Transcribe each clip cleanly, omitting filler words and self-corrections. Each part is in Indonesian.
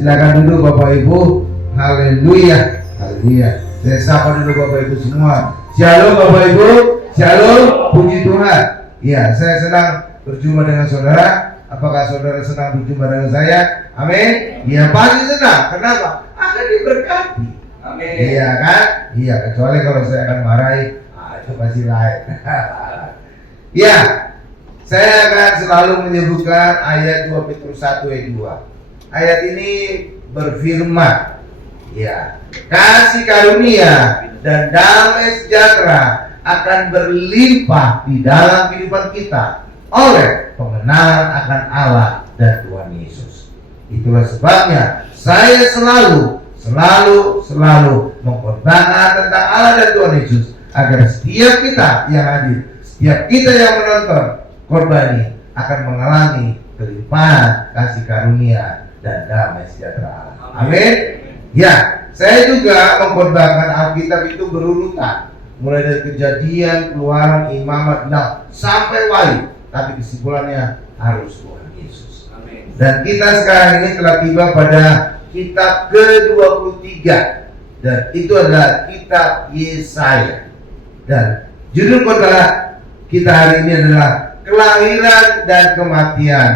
Silakan duduk Bapak Ibu. Haleluya. Haleluya. Saya sapa dulu Bapak Ibu semua. Shalom Bapak Ibu. Shalom. Puji Tuhan. Ya, saya senang berjumpa dengan saudara. Apakah saudara senang berjumpa dengan saya? Amin. Ya, pasti senang. Kenapa? Akan diberkati. Amin. Iya kan? Iya, kecuali kalau saya akan marahi, itu pasti lain. Ya, saya akan selalu menyebutkan ayat 2 Petrus 1 ayat 2. Ayat ini berfirman, ya, kasih karunia dan damai sejahtera akan berlimpah di dalam kehidupan kita oleh pengenalan akan Allah dan Tuhan Yesus. Itulah sebabnya saya selalu mengkhotbahkan tentang Allah dan Tuhan Yesus, agar setiap kita yang hadir, setiap kita yang menonton khotbah ini akan mengalami kelimpahan kasih karunia dan damai sejahtera Allah. Amin. Ya, saya juga mengkhotbahkan Alkitab itu berurutan, mulai dari Kejadian, Keluaran, Imamat, sampai Wahyu. Tapi kesimpulannya harus Tuhan Yesus. Amin. Dan kita sekarang ini telah tiba pada kitab ke-23, dan itu adalah kitab Yesaya. Dan judul khotbah kita hari ini adalah kelahiran dan kematian.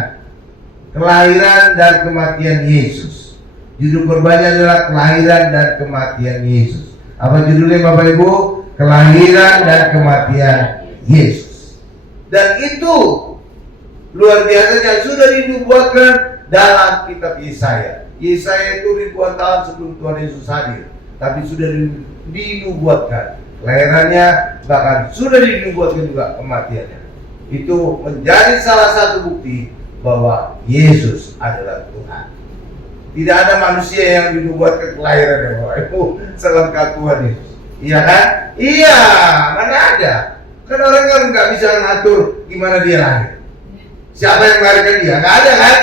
Kelahiran dan kematian Yesus. Judul khotbahnya adalah kelahiran dan kematian Yesus. Apa judulnya Bapak Ibu? Kelahiran dan kematian Yesus. Dan itu luar biasanya sudah dinubuatkan dalam kitab Yesaya. Yesaya itu ribuan tahun sebelum Tuhan Yesus hadir, tapi sudah dinubuatkan kelahirannya, bahkan sudah dinubuatkan juga kematiannya. Itu menjadi salah satu bukti bahwa Yesus adalah Tuhan. Tidak ada manusia yang dinubuatkan kelahirannya, Bapak Ibu, selengkap Tuhan Yesus. Iya kan? Iya, mana ada? Kan orang kan nggak bisa ngatur gimana dia lahir. Siapa yang melahirkan dia? Nggak ada kan?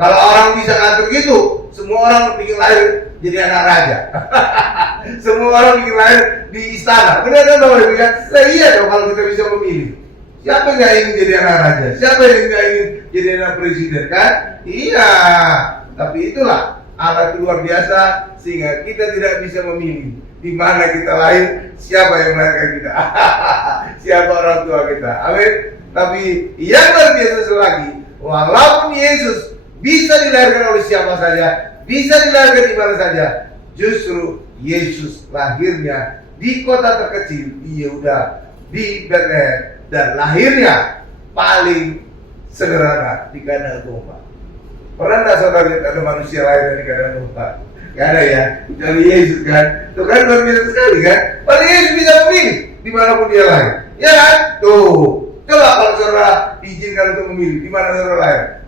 Kalau orang bisa ngatur gitu, semua orang bikin lahir jadi anak raja. Semua orang bikin lahir di istana. Benar kan Bapak Ibu kan? Nah, iya dong kalau kita bisa memilih. Siapa yang nggak ingin jadi anak raja? Siapa yang nggak ingin jadi anak presiden kan? Iya. Tapi itulah Allah itu luar biasa sehingga kita tidak bisa memilih di mana kita lahir, siapa yang melahirkan kita. Siapa orang tua kita. Amin. Tapi yang luar biasa lagi, walaupun Yesus bisa dilahirkan oleh siapa saja, bisa dilahirkan di mana saja, justru Yesus lahirnya di kota terkecil di Yehuda, di Bethlehem, dan lahirnya paling sederhana di kandang domba. Pernah nggak saudara lihat ada manusia lahir di kandang domba? Gak ada ya, dari Yesus kan. Itu kan luar biasa sekali kan. Padahal Yesus bisa memilih dimanapun dia lahir. Ya kan? Tuh, coba kalau saudara diizinkan untuk memilih di mana saudara lahir,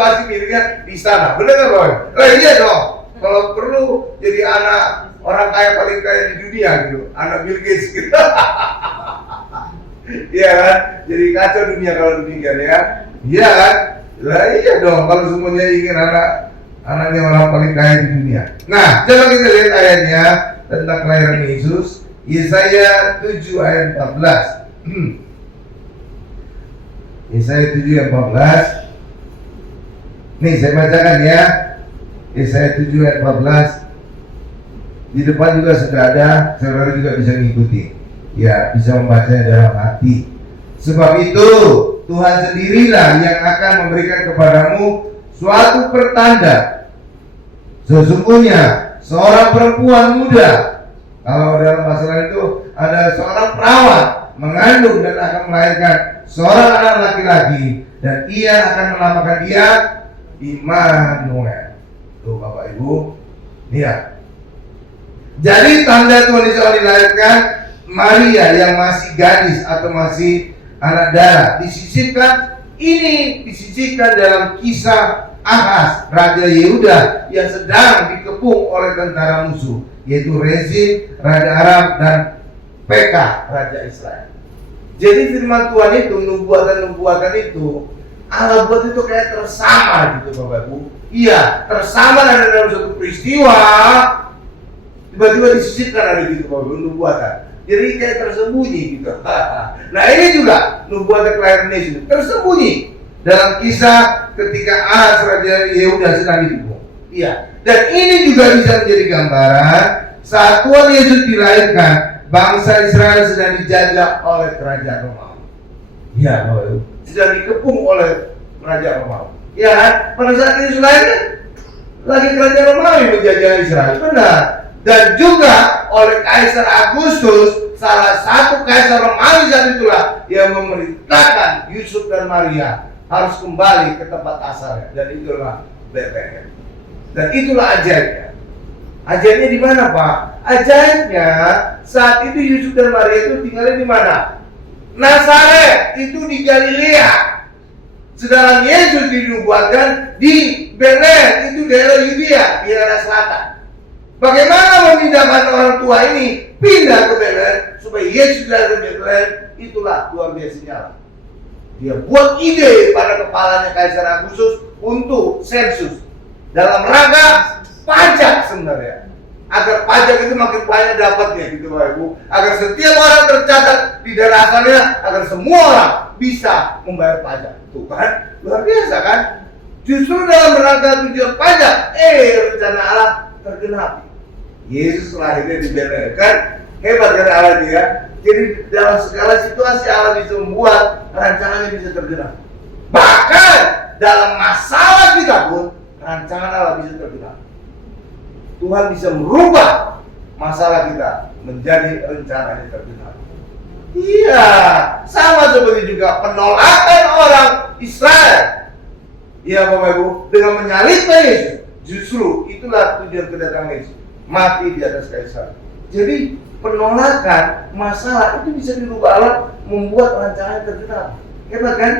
pasti milihnya di sana. Benar nggak Boy? Iya dong. Kalau perlu jadi anak orang kaya paling kaya di dunia gitu, anak Bill Gates gitu. Iya kan? Jadi kacau dunia kalau demikian ya. Iya kan? Lah iya dong kalau semuanya ingin anaknya orang paling kaya di dunia. Nah, coba kita lihat ayatnya tentang kelahiran Yesus. Yesaya 7 ayat 14. Yesaya 7 ayat 14. Nih saya bacakan ya. Yesaya 7 ayat 14. Di depan juga sudah ada, saudara juga bisa mengikuti. Ya, bisa membacanya dalam hati. Sebab itu Tuhan sendirilah yang akan memberikan kepadamu suatu pertanda. Sesungguhnya seorang perempuan muda, kalau dalam masalah itu ada seorang perawat mengandung dan akan melahirkan seorang anak laki-laki, dan ia akan menamakan dia Immanuel. Tuh Bapak Ibu, lihat. Jadi tanda Tuhan Yesus dilahirkan, Maria yang masih gadis atau masih anak darah disisipkan dalam kisah Ahaz, Raja Yehuda yang sedang dikepung oleh tentara musuh, yaitu Rezin, Raja Aram, dan Pekah, Raja Israel. Jadi firman Tuhan itu, nubuatan itu Allah buat itu kayak tersamar gitu Bapak Ibu. Iya, tersamar ada dalam suatu peristiwa, tiba-tiba disisipkan ada gitu Bapak Ibu, nubuatan. Jadi kayak tersembunyi gitu. Nah ini juga nubuatan kelahiran Yesus tersembunyi dalam kisah ketika Ahaz Raja Yehuda sedang dikepung. Iya. Dan ini juga bisa menjadi gambaran saat Tuhan Yesus dilahirkan, bangsa Israel sedang dijajah oleh kerajaan Romawi. Ya, sedang dikepung oleh kerajaan Romawi. Ya kan? Pada saat Yesus lahir, lagi kerajaan Romawi menjajah Israel. Benar. Dan juga oleh Kaisar Agustus, salah satu kaisar Romawi saat itulah yang memerintahkan Yusuf dan Maria harus kembali ke tempat asalnya, dan itulah Bethlehem. Dan itulah ajaibnya. Ajaibnya di mana, Pak? Ajaibnya saat itu Yusuf dan Maria itu tinggalnya di mana? Nazaret, itu di Galilea. Sedangkan Yesus dinubuatkan di Bethlehem, itu daerah Yudea, di daerah selatan. Bagaimana memindahkan orang tua ini pindah ke Bethlehem supaya Yesus dari Bethlehem? Itulah luar biasanya. Dia buat ide pada kepalanya Kaisar Agustus untuk sensus dalam rangka pajak sebenarnya, agar pajak itu makin banyak dapatnya gitu Bapak Ibu, agar setiap orang tercatat di daerah asalnya, agar semua orang bisa membayar pajak. Tuh kan luar biasa kan? Justru dalam rangka tujuan pajak, rencana Allah tergenapi. Yesus lahirnya di Bethlehem, kan hebat kan Allah dia. Jadi dalam segala situasi Allah bisa membuat rancangannya bisa tergenapi. Bahkan dalam masalah kita pun rancangan Allah bisa tergenapi. Tuhan bisa merubah masalah kita menjadi rencananya tergenapi. Iya, sama seperti juga penolakan orang Israel. Iya Bapak Ibu, dengan menyalibkan Yesus, justru itulah tujuan kedatangan Yesus, mati di atas kayu salib. Jadi penolakan masalah itu bisa dirubah Allah, membuat rancangan tergenapi. Hebat kan?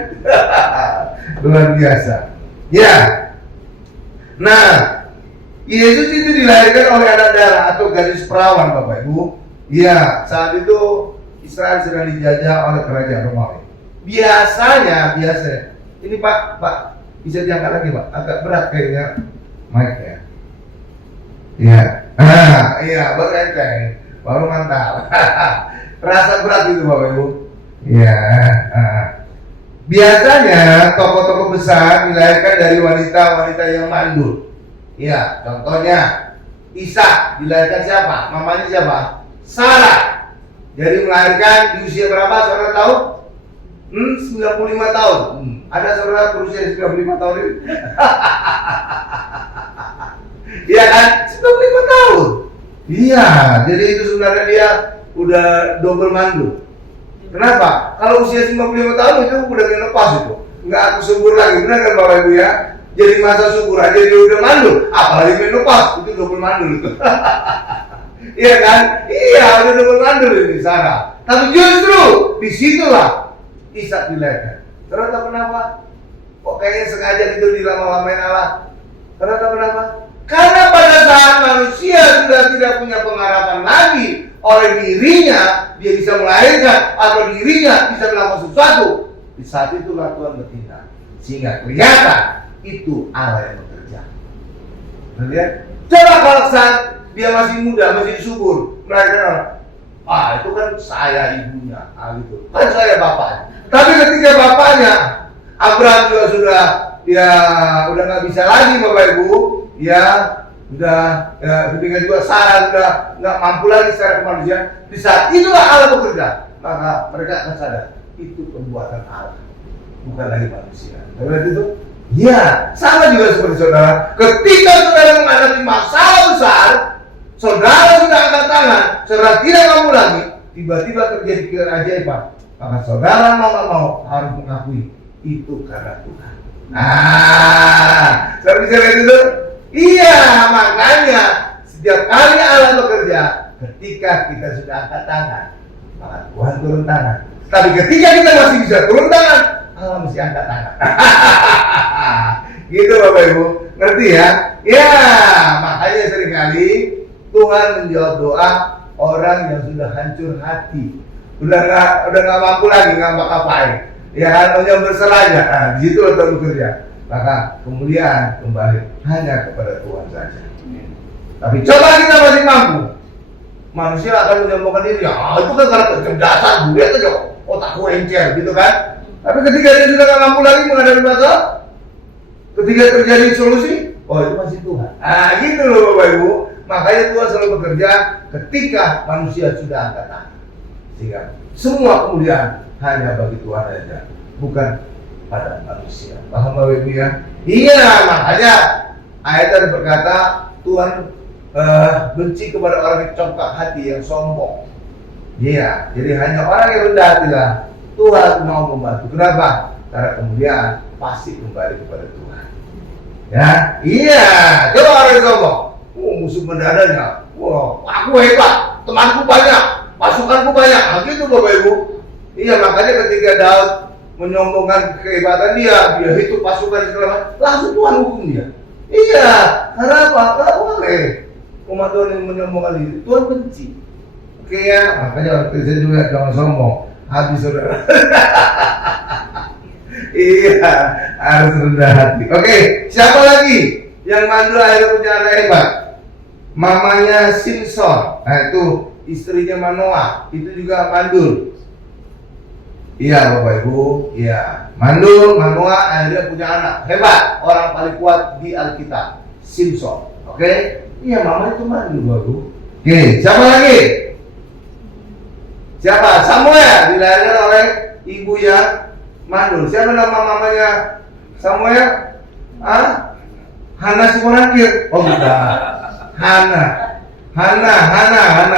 Luar biasa. Ya. Nah, Yesus itu dilahirkan oleh anak darah atau gadis perawan Bapak Ibu. Ya, saat itu Israel sedang dijajah oleh kerajaan Romawi. Biasanya, ini Pak, bisa diangkat lagi Pak? Agak berat kayaknya mic-nya. Iya. Iya, berenteng. Baru mantap. Rasa berat itu Bapak Ibu. Iya. Biasanya tokoh-tokoh besar dilahirkan dari wanita-wanita yang mandul. Iya, contohnya Isa dilahirkan siapa? Mamanya siapa? Sarah. Jadi melahirkan di usia berapa? Saudara tahu? 95 tahun. Ada saudara berusia 95 tahun ini? Iya kan? 95 tahun. Iya, jadi itu sebenarnya dia udah double mandul. Kenapa? Kalau usia 55 tahun itu udah menopause itu. Nggak aku subur lagi, benar kan Bapak Ibu ya? Jadi masa subur aja dia udah mandul, apalagi menopause, itu double mandul itu. Iya kan? Iya, udah double mandul ini Sarah. Tapi justru disitulah Ishak dilahirkan. Karena tahu kenapa? Kok kayaknya sengaja gitu dilama-lamain Allah? Karena tahu kenapa? Karena pada saat manusia sudah tidak punya pengharapan lagi oleh dirinya, dia bisa melahirkan atau dirinya bisa melakukan sesuatu. Di saat itulah Tuhan bertindak, sehingga kelihatan itu Allah yang bekerja. Lihat, coba kalau saat dia masih muda, masih subur, melahirkan orang, itu kan saya ibunya, gitu. Kan saya bapaknya. Tapi ketika bapaknya Abraham juga sudah udah nggak bisa lagi Bapak Ibu, demikian juga Sarah sudah nggak mampu lagi secara kemanusiaan. Di saat itulah Allah bekerja, maka mereka akan sadar itu perbuatan Allah, bukan lagi manusia. Berarti itu, ya sama juga seperti saudara. Ketika saudara menghadapi masalah besar, saudara sudah angkat tangan, saudara tidak mampu lagi, tiba-tiba terjadi keajaiban, maka saudara mau nggak mau harus mengakui itu karena Tuhan. Saudara bisa lihat itu? Iya, makanya setiap kali Allah bekerja, ketika kita sudah angkat tangan, maka Tuhan turun tangan. Tapi ketika kita masih bisa turun tangan, Allah mesti angkat tangan. Gitu Bapak Ibu, ngerti ya? Ya, makanya seringkali Tuhan menjawab doa orang yang sudah hancur hati, udah nggak mampu lagi ngapa-ngapain, ya hanya berserah aja. Di situ Tuhan bekerja. Maka kemuliaan kembali hanya kepada Tuhan saja. Tapi coba kita masih mampu, manusia akan menyombongkan diri. Itu kan karena kecerdasan, dia aja otakku encer gitu kan. Tapi ketika dia sudah nggak mampu lagi menghadapi masalah, ketika terjadi solusi, oh itu masih Tuhan. Gitu loh Bapak Ibu. Makanya Tuhan selalu bekerja ketika manusia sudah angkat tangan. Sehingga semua kemuliaan hanya bagi Tuhan saja, bukan pada manusia. Paham Bapak Ibu ya? Iya, makanya ayat tadi berkata Tuhan benci kepada orang yang congkak hati, yang sombong. Iya, jadi hanya orang yang rendah hatilah Tuhan mau membantu. Kenapa? Karena kemuliaan pasti kembali kepada Tuhan. Ya, iya. Coba orang yang sombong, musuh mendadanya. Wah, aku hebat, temanku banyak, pasukanku banyak. Gitu Bapak Ibu. Iya, makanya ketika Daud menyombongkan kehebatan dia hidup pasukan segala macam, langsung Tuhan hukum dia. Iya, karena apa? Nggak boleh umat Tuhan yang menyombongkan diri. Tuhan benci. Oke ya, makanya waktu saya juga jangan sombong. Habis saudara. Iya, harus rendah hati. Oke, siapa lagi yang mandul akhirnya punya anak hebat? Mamanya Simson. Nah itu istrinya Manoah. Itu juga mandul. Iya Bapak Ibu, iya. Mandul, Manoah akhirnya punya anak hebat, orang paling kuat di Alkitab, Simson. Oke? Iya, mama itu mandul Bapak Ibu. Oke, siapa lagi? Siapa? Samuel dilahirkan oleh ibu yang mandul. Siapa nama mamanya Samuel? Hana Simonakir. Oh bukan. Hana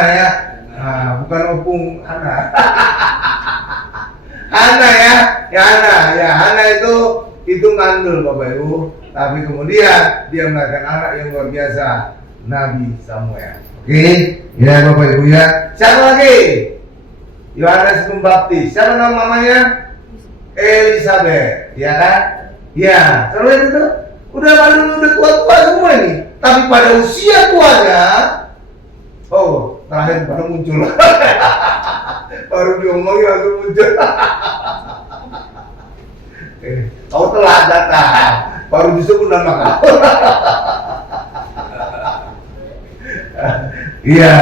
ya. Bukan opung Hana. Hana ya Hana itu mandul Bapak Ibu, tapi kemudian dia melahirkan anak yang luar biasa, Nabi Samuel. Oke, ya Bapak Ibu ya. Siapa lagi? Yohanes Pembaptis. Siapa nama mamanya? Elizabeth, ya kan? Ya, terus itu udah mandul, udah tua-tua semua ini. Tapi pada usia tuanya, terakhir baru muncul. Baru diomongin langsung muncul. Kau telah datang, baru disebut nama kau. Iya.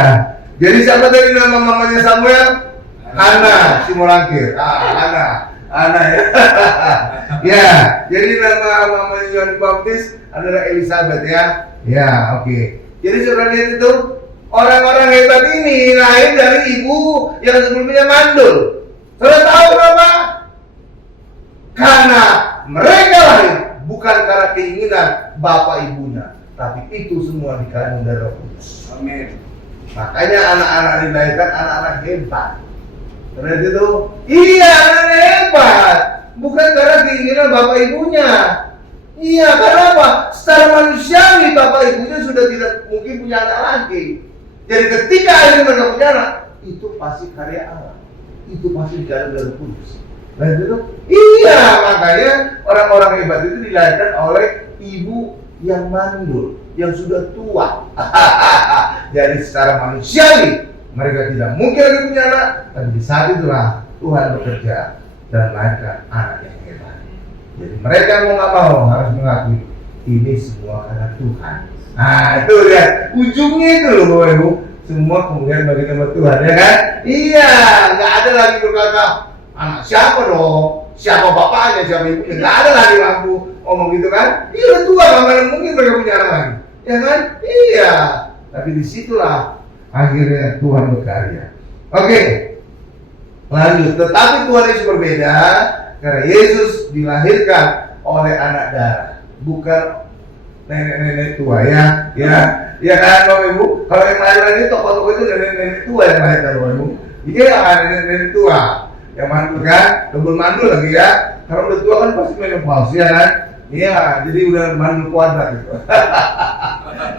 Jadi siapa tadi nama mamanya Samuel? Hana Simorangkir. Hana ya. Ya. Jadi nama mamanya Yohanes Baptis adalah Elizabeth ya. Ya, oke. Jadi saudara lihat itu, orang-orang hebat ini lahir dari ibu yang sebelumnya mandul. Saudara tahu kenapa? Karena mereka lahir bukan karena keinginan bapak ibunya, tapi itu semua dikandung dari Roh Kudus. Amin. Makanya anak-anak dilahirkan anak-anak hebat. Karena itu, iya anak hebat, bukan karena keinginan bapak ibunya. Iya, karena apa? Secara manusiawi bapak ibunya sudah tidak mungkin punya anak lagi. Jadi ketika akhirnya mereka punya anak, itu pasti karya Allah. Itu pasti dikandung dari Roh Kudus. Nah itu, iya makanya orang-orang hebat itu dilahirkan oleh ibu yang mandul, yang sudah tua. Jadi secara manusiawi mereka tidak mungkin lagi punya anak, dan di saat itulah Tuhan bekerja dan melahirkan anak yang hebat. Jadi mereka mau nggak mau harus mengakui ini semua karena Tuhan. Nah itu lihat ujungnya itu loh Bapak Ibu, semua kemudian bagi nama Tuhan ya kan? Iya, nggak ada lagi berkata anak siapa dong, siapa bapaknya, siapa ibunya, nggak ada lagi lampu ngomong gitu kan? Iya udah tua, mana mungkin mereka punya anak lagi, ya kan? Iya, tapi disitulah akhirnya Tuhan berkarya. Oke, lanjut. Tetapi Tuhan Yesus berbeda karena Yesus dilahirkan oleh anak darah, bukan nenek-nenek tua ya kan Bapak Ibu? Kalau yang lahiran ini tokoh-tokoh itu nenek-nenek tua yang lahirkan Bapak Ibu. Iya nenek-nenek tua yang mandul kan, double mandul lagi ya. Kalau udah tua kan pasti menopause ya kan? Iya, jadi udah mandul kuadrat gitu.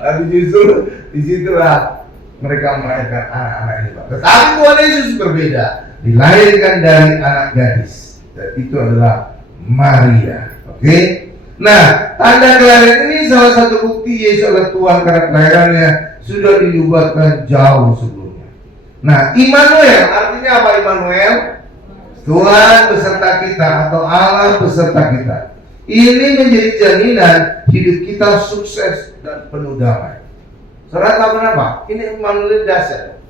Tapi justru disitulah mereka melahirkan anak-anak hebat. Tetapi Tuhan Yesus berbeda, dilahirkan dari anak gadis, dan itu adalah Maria. Oke? Nah, tanda kelahiran ini salah satu bukti Yesus adalah Tuhan karena kelahirannya sudah dinubuatkan jauh sebelumnya. Nah, Immanuel artinya apa Immanuel? Tuhan beserta kita atau Allah beserta kita. Ini menjadi jaminan hidup kita sukses dan penuh damai. Saudara tahu kenapa? Ini Immanuel dahsyat.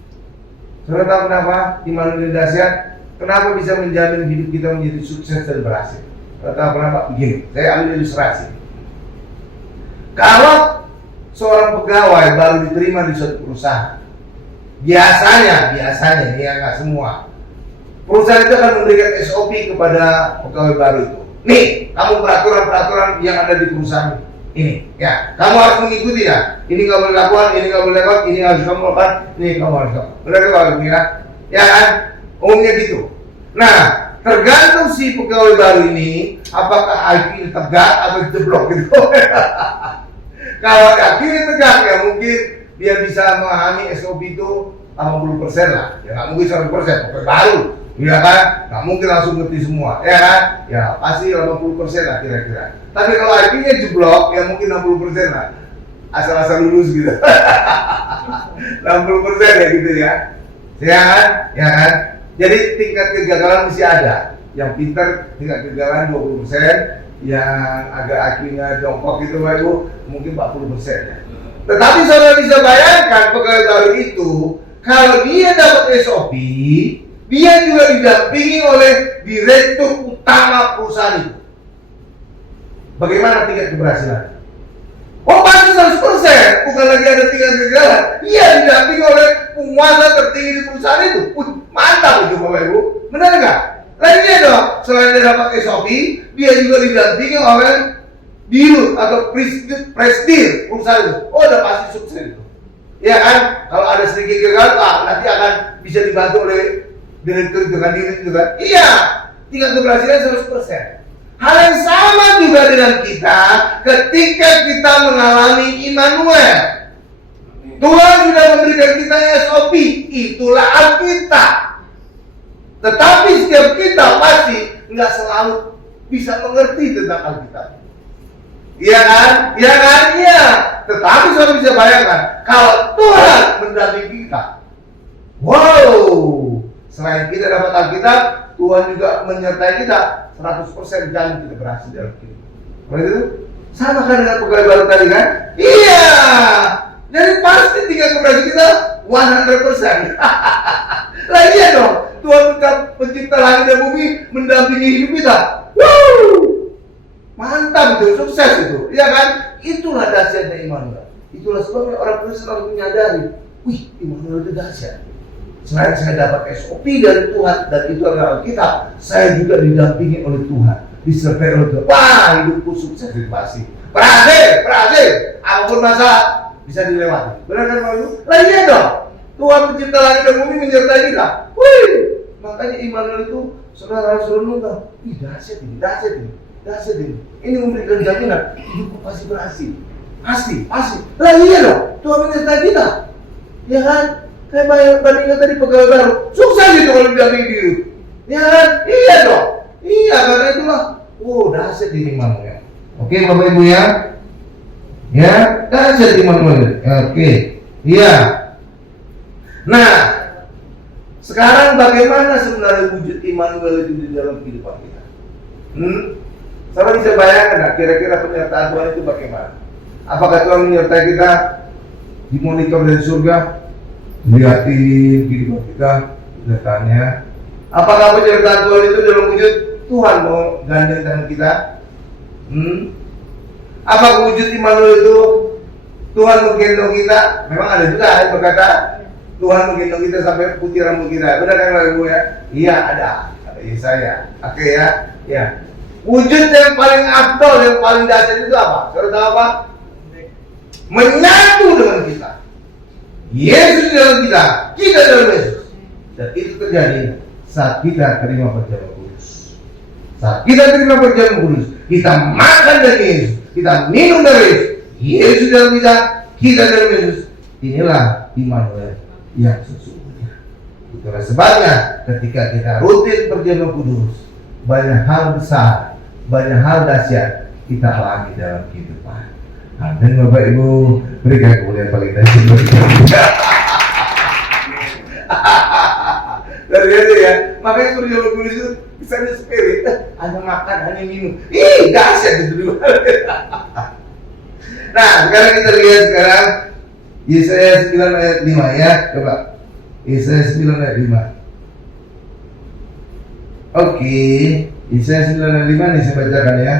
Saudara tahu kenapa Immanuel dahsyat? Kenapa bisa menjamin hidup kita menjadi sukses dan berhasil? Saudara tahu kenapa? Begini, saya ambil ilustrasi. Kalau seorang pegawai baru diterima di suatu perusahaan, biasanya ini ya, nggak semua, perusahaan itu akan memberikan SOP kepada pegawai baru itu. Nih, kamu peraturan yang ada di perusahaan ini, ya, kamu harus mengikuti ya. Ini nggak boleh lakukan, ini nggak boleh lakukan, ini harus kamu lakukan, ini kamu harus lakukan. Benar kalau ya kan? Umumnya gitu. Nah, tergantung si pegawai baru ini, apakah IQ tegak atau jeblok gitu. Kalau IQ tegak ya mungkin dia bisa memahami SOP itu 80% lah. Ya nggak mungkin 100%, pegawai baru. Ya kan? Nggak mungkin langsung ngerti semua, ya kan? Ya pasti 80% lah kira-kira. Tapi kalau IQ-nya jeblok, ya mungkin 60% lah. Asal-asal lulus gitu. 60% ya gitu ya. Ya kan? Ya kan? Jadi tingkat kegagalan mesti ada. Yang pintar tingkat kegagalan 20%, yang agak IQ-nya jongkok gitu Bapak Ibu, mungkin 40% ya. Tetapi saudara bisa bayangkan pegawai baru itu, kalau dia dapat SOP, dia juga didampingi oleh direktur utama perusahaan itu. Bagaimana tingkat keberhasilan? Oh pasti 100%, bukan lagi ada tingkat kegagalan. Iya didampingi oleh penguasa tertinggi di perusahaan itu. Mantap itu Bapak Ibu, benar nggak? Lainnya dong, selain dia dapat SOP, dia juga didampingi oleh dirut atau presdir perusahaan itu. Oh udah pasti sukses itu. Ya kan? Kalau ada sedikit kegagalan, nanti akan bisa dibantu oleh direktur itu kan, dirut itu kan. Iya, tingkat keberhasilan 100%. Hal yang sama juga dengan kita ketika kita mengalami Immanuel. Tuhan sudah memberikan kita SOP, itulah Alkitab. Tetapi setiap kita pasti nggak selalu bisa mengerti tentang Alkitab. Iya kan? Iya kan? Iya. Tetapi saudara bisa bayangkan kalau Tuhan mendampingi kita. Wow! Selain kita dapat Alkitab, Tuhan juga menyertai kita 100% jalan kita berhasil dalam hidup. Begitu? Sama kan dengan pegawai baru tadi kan? Iya. Jadi pasti tingkat keberhasilan kita 100%. Lah iya dong. Tuhan pencipta langit dan bumi mendampingi hidup kita. Wow. Mantap itu, sukses itu. Iya kan? Itulah dahsyatnya Immanuel. Itulah sebabnya orang Kristen harus menyadari, wih, Immanuel itu dahsyat. Selain saya dapat SOP dari Tuhan dan itu adalah Alkitab, saya juga didampingi oleh Tuhan, disertai oleh Tuhan. Wah, hidupku sukses itu pasti. Berhasil. Apapun masalah bisa dilewati. Benar kan Pak Ibu? Lah iya dong. Tuhan pencipta langit dan bumi menyertai kita. Wih, makanya Immanuel itu saudara harus renungkan. Ih, dahsyat ini. Ini memberikan jaminan hidupku pasti berhasil. Pasti. Lah iya dong. Tuhan menyertai kita. Ya kan? Kayak bandingkan tadi pegawai baru, sukses itu kalau didampingi diri. Ya kan? Iya dong. Iya, karena itulah. Dahsyat ini Immanuel. Oke Bapak Ibu ya. Ya, dahsyat Immanuel. Oke. Iya. Nah, sekarang bagaimana sebenarnya wujud Immanuel itu di dalam kehidupan kita? Saudara bisa bayangkan nggak kira-kira penyertaan Tuhan itu bagaimana? Apakah Tuhan menyertai kita di monitor dari surga? Lihatin kehidupan kita, penyertaannya. Apakah penyertaan Tuhan itu dalam wujud Tuhan mau gandeng tangan kita? Apa wujud Immanuel itu Tuhan menggendong kita? Memang ada juga yang berkata Tuhan menggendong kita sampai putih rambut kita. Benar kan Ibu ya? Iya ada Yesaya. Oke ya. Ya. Wujud yang paling afdol, yang paling dahsyat itu apa? Saudara tahu apa? Menyatu dengan kita. Yesus dalam kita dalam Yesus. Dan itu terjadi saat kita terima perjamuan kudus. Saat kita terima perjamuan kudus, kita makan dari Yesus, kita minum dari Yesus. Yesus dalam kita dalam Yesus. Inilah Immanuel yang sesungguhnya. Itulah sebabnya ketika kita rutin perjamuan kudus, banyak hal besar, banyak hal dahsyat kita alami dalam kehidupan. Amin Bapak Ibu, berikan kemuliaan paling dahsyat bagi kita. Dari itu ya, makanya perjamuan kudus itu bisa spirit, hanya makan, hanya minum. Ih, dahsyat itu dulu. Nah, sekarang kita lihat Yesaya 9 ayat 5 ya, coba. Yesaya 9 ayat 5. Oke, Yesaya 9 ayat 5 nih saya bacakan ya.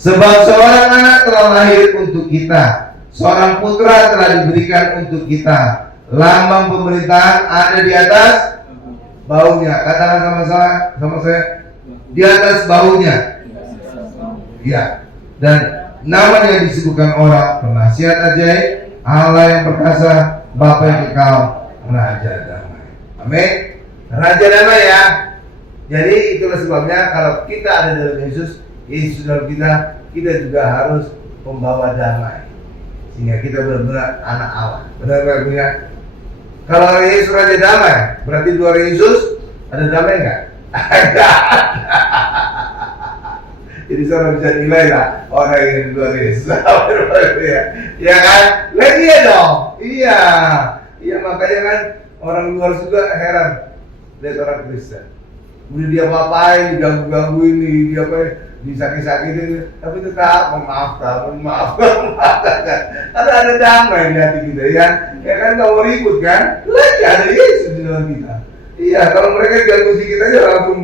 Sebab seorang anak telah lahir untuk kita, seorang putra telah diberikan untuk kita. Lambang pemerintahan ada di atas baunya. Katakan sama saya, di atas baunya. Ya. Dan namanya disebutkan orang penasihat ajaib, Allah yang perkasa, Bapa yang kekal, Raja damai. Amin. Raja damai ya. Jadi itulah sebabnya kalau kita ada dalam Yesus dalam kita juga harus membawa damai, sehingga kita benar-benar anak Allah. Benar-benar punya. Kalau Yesus Raja damai, berarti luar Yesus ada damai nggak? Ada. Jadi seorang bisa nilai lah orang yang luar Yesus. Ya kan? Lah iya dong. Iya makanya kan orang luar juga heran lihat orang Kristen. Udah dia apa-apain, diganggu-ganggu ini, dia apa, disakit-sakitin, tapi tetap memaafkan. Karena ada damai di hati kita ya. Ya kan nggak mau ribut kan? Lagi ada Yesus di dalam kita. Iya, kalau mereka ganggu sedikit aja langsung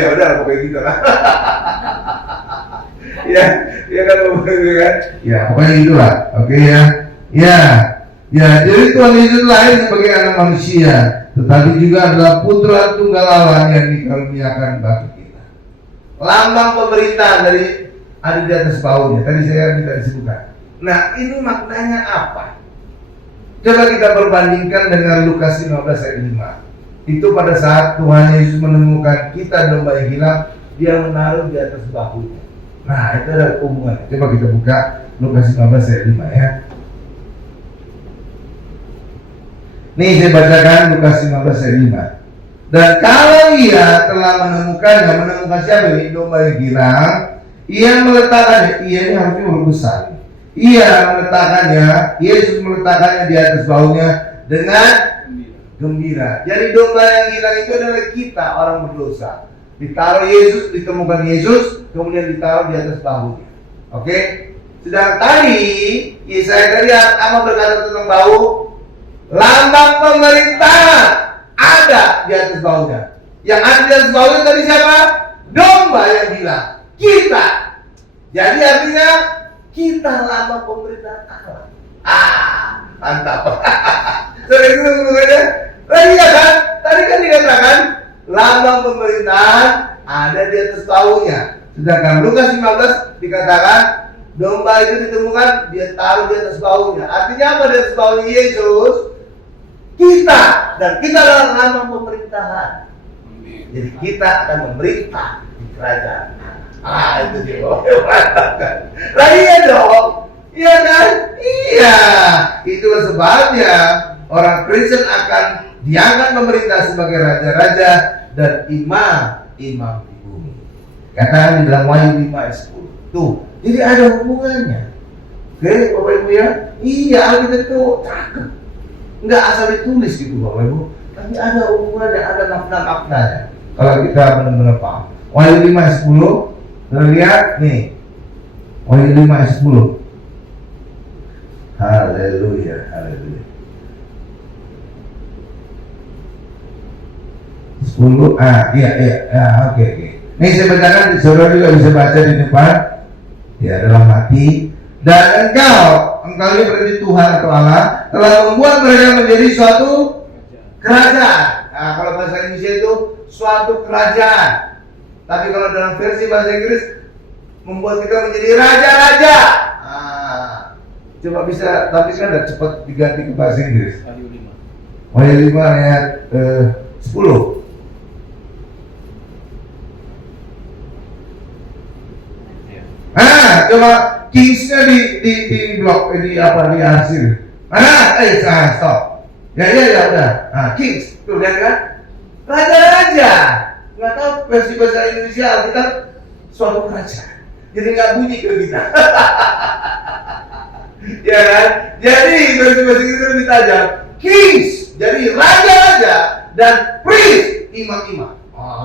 ya udah pokoknya gitu lah. ya kan pokoknya kan. Ya pokoknya itulah. Oke ya. Ya, jadi Tuhan Yesus lahir sebagai anak manusia, tetapi juga adalah putra tunggal Allah yang dikaruniakan bagi kita. Lambang pemerintahan dari ada di atas baunya. Tadi saya minta disebutkan. Nah, ini maknanya apa? Coba kita perbandingkan dengan Lukas 15 ayat 5. Itu pada saat Tuhan Yesus menemukan kita domba yang hilang, dia menaruh di atas bahunya. Nah, itu ada hubungan. Coba kita buka Lukas 15 ayat 5 ya. Nih saya bacakan Lukas 15 ayat 5. Dan kalau ia telah menemukan siapa ini? Domba yang hilang, ia meletakkannya, ia ini harusnya huruf besar. Yesus meletakkannya di atas baunya dengan gembira. Jadi domba yang hilang itu adalah kita, orang berdosa. Ditaruh Yesus, ditemukan Yesus, kemudian ditaruh di atas bahunya. Oke? Sedang tadi Yesaya tadi apa berkata tentang bau? Lambang pemerintahan ada di atas baunya. Yang ada di atas baunya tadi siapa? Domba yang hilang. Kita. Jadi artinya kita lambang pemerintahan Allah. Mantap. Sering aja. Iya kan? Tadi kan dikatakan lambang pemerintahan ada di atas baunya. Sedangkan Lukas 15 dikatakan domba itu ditemukan, dia taruh di atas baunya. Artinya apa di atas baunya Yesus? Kita, dan kita adalah lambang pemerintahan. Jadi kita akan memerintah di kerajaan. Itu dia. Lah iya dong. Iya kan? Iya. Itulah sebabnya orang Kristen akan diangkat memerintah sebagai raja-raja dan imam-imam di bumi. Katakan di dalam Wahyu 5 ayat 10. Tuh, jadi ada hubungannya. Oke, Bapak Ibu ya? Iya, Alkitab itu cakep. Enggak asal ditulis gitu Bapak Ibu, tapi ada hubungannya, ada makna-maknanya. Kalau kita benar-benar paham. Wahyu 5 ayat 10, kita lihat nih. Wahyu 5 ayat 10. Haleluya, haleluya. 10, oke. Nih saya bacakan, saudara juga bisa baca di depan. Ya, dalam hati. Dan engkau ini berarti Tuhan atau Allah telah membuat mereka menjadi suatu kerajaan. Nah, kalau bahasa Indonesia itu suatu kerajaan. Tapi kalau dalam versi bahasa Inggris membuat kita menjadi raja-raja. Coba bisa, tapi kan ada cepat diganti ke bahasa Inggris. Wahyu 5 ayat 10. Coba Kingsnya di blok di arsir. Stop. Ya udah. Kings, tuh lihat kan? Raja-raja. Nggak tahu versi bahasa Indonesia kita suatu kerajaan. Jadi nggak bunyi ke kita. Ya kan? Jadi versi bahasa Inggris lebih tajam. Kings, jadi raja-raja dan priest, imam-imam.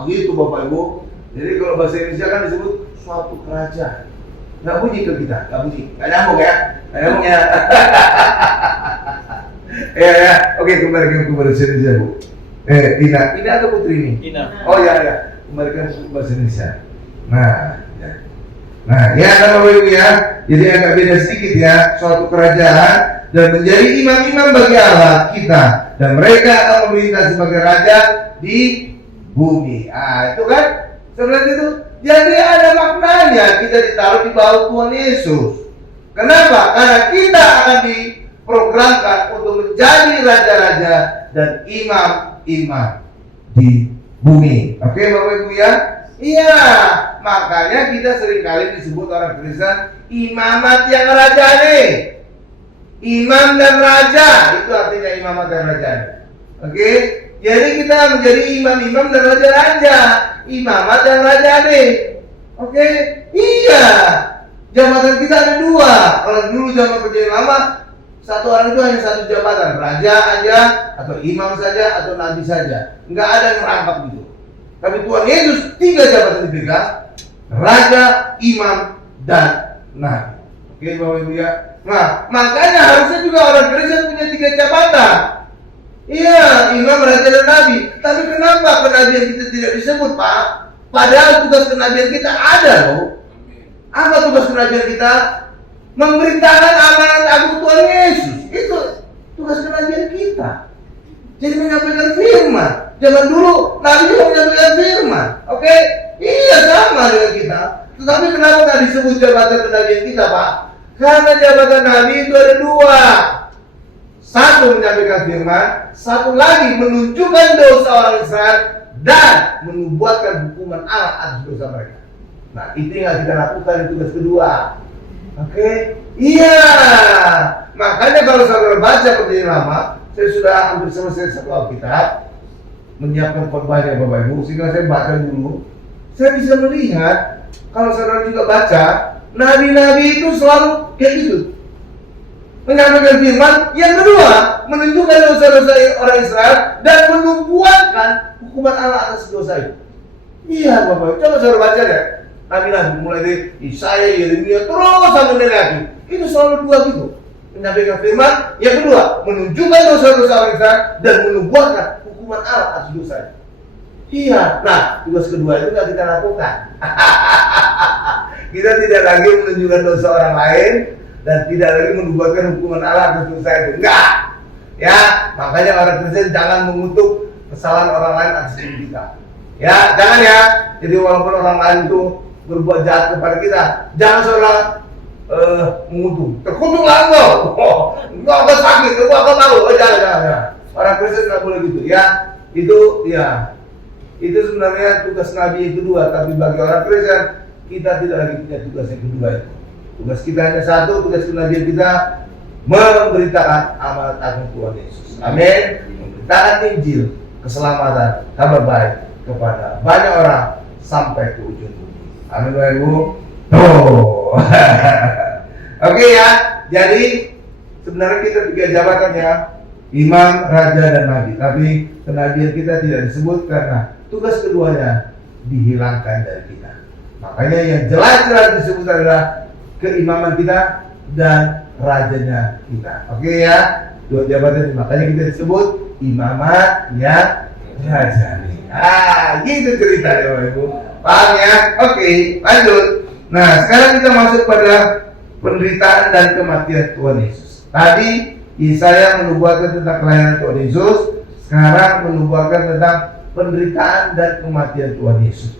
Gitu Bapak Ibu. Jadi kalau bahasa Indonesia kan disebut suatu kerajaan. Nggak bunyi ke kita, nggak bunyi, nggak nyambung ya. Ya. Oke, kembalikan ke bahasa Indonesia Bu. Ina atau Putri ini? Ina. Oh ya, kembalikan ke bahasa Indonesia. Nah, ya. Nah, ya kan Bapak Ibu ya. Jadi agak beda sedikit ya. Suatu kerajaan dan menjadi imam-imam bagi Allah kita, dan mereka akan memerintah sebagai raja di bumi. Ah, itu kan seperti itu. Jadi ada maknanya kita ditaruh di bawah Tuhan Yesus. Kenapa? Karena kita akan diprogramkan untuk menjadi raja-raja dan imam-imam di bumi. Oke Bapak Ibu ya? Iya, makanya kita seringkali disebut orang Kristen imamat yang rajane. Imam dan raja, itu artinya imamat dan rajane. Oke? Jadi kita menjadi imam-imam dan raja-raja, imamat dan rajane. Oke? Iya. Jabatan kita ada dua. Kalau dulu zaman perjanjian lama, satu orang itu hanya satu jabatan, raja aja, atau imam saja, atau nabi saja. Enggak ada yang merangkap gitu. Tapi Tuhan Yesus 3 jabatan dipegang, raja, imam, dan nabi. Oke Bapak Ibu ya. Nah, makanya harusnya juga orang Kristen punya 3 jabatan. Iya, imam, raja, dan nabi. Tapi kenapa kenabian kita tidak disebut, Pak? Padahal tugas kenabian kita ada loh. Apa tugas kenabian kita? Memberitakan amanat agung Tuhan Yesus. Itu tugas kenabian kita. Jadi menyampaikan firman. Zaman dulu Nabi juga menyampaikan firman. Oke? Iya, sama dengan kita. Tetapi kenapa nggak disebut jabatan kenabian kita, Pak? Karena jabatan Nabi itu ada 2. Satu menyampaikan firman, satu lagi menunjukkan dosa orang Israel dan menubuatkan hukuman Allah atas dosa mereka. Nah, itu yang kita lakukan di tugas kedua. Oke? Iya. Makanya kalau saudara baca perjanjian lama, saya sudah hampir selesai satu Alkitab, menyiapkan khotbahnya Bapak Ibu, sehingga saya baca dulu. Saya bisa melihat, kalau saudara juga baca, nabi-nabi itu selalu kayak gitu, menyampaikan firman. Yang kedua, menunjukkan dosa-dosa orang Israel dan menubuatkan hukuman Allah atas dosa itu. Iya Bapak Ibu, coba saudara baca deh. Nabi-nabi mulai dari Yesaya, Yeremia, terus sampai Nehemia. Itu selalu 2 gitu. Menyampaikan firman, yang kedua menunjukkan dosa-dosa orang Israel dan menubuatkan hukuman Allah atas dosa itu. Iya, nah tugas kedua itu nggak kita lakukan. Kita tidak lagi menunjukkan dosa orang lain dan tidak lagi menubuatkan hukuman Allah atas dosa itu. Enggak. Ya, makanya orang Kristen jangan mengutuk kesalahan orang lain atas diri kita. Ya, jangan ya. Jadi walaupun orang lain itu berbuat jahat kepada kita, jangan seolah mengutuk. Terkutuklah engkau. Engkau akan sakit, engkau akan malu. Jangan. Orang Kristen nggak boleh gitu ya. Itu sebenarnya tugas Nabi yang kedua. Tapi bagi orang Kristen, kita tidak lagi punya tugas yang kedua itu. Tugas kita hanya satu, tugas kenabian kita memberitakan amanat agung Tuhan Yesus. Amin. Memberitakan Injil, keselamatan, kabar baik kepada banyak orang sampai ke ujung bumi. Amin Bapak Ibu. Oh. Oke ya. Jadi sebenarnya kita 3 jabatan ya, imam, raja, dan nabi. Tapi kenabian kita tidak disebut karena tugas keduanya dihilangkan dari kita. Makanya yang jelas-jelas disebut adalah keimaman kita dan rajanya kita. Oke ya. 2 jabatan, makanya kita disebut imamat yang raja. Gitu ceritanya Bapak Ibu. Paham ya? Oke, lanjut. Nah, sekarang kita masuk pada penderitaan dan kematian Tuhan Yesus. Tadi Yesaya menubuatkan tentang kelahiran Tuhan Yesus. Sekarang menubuatkan tentang penderitaan dan kematian Tuhan Yesus.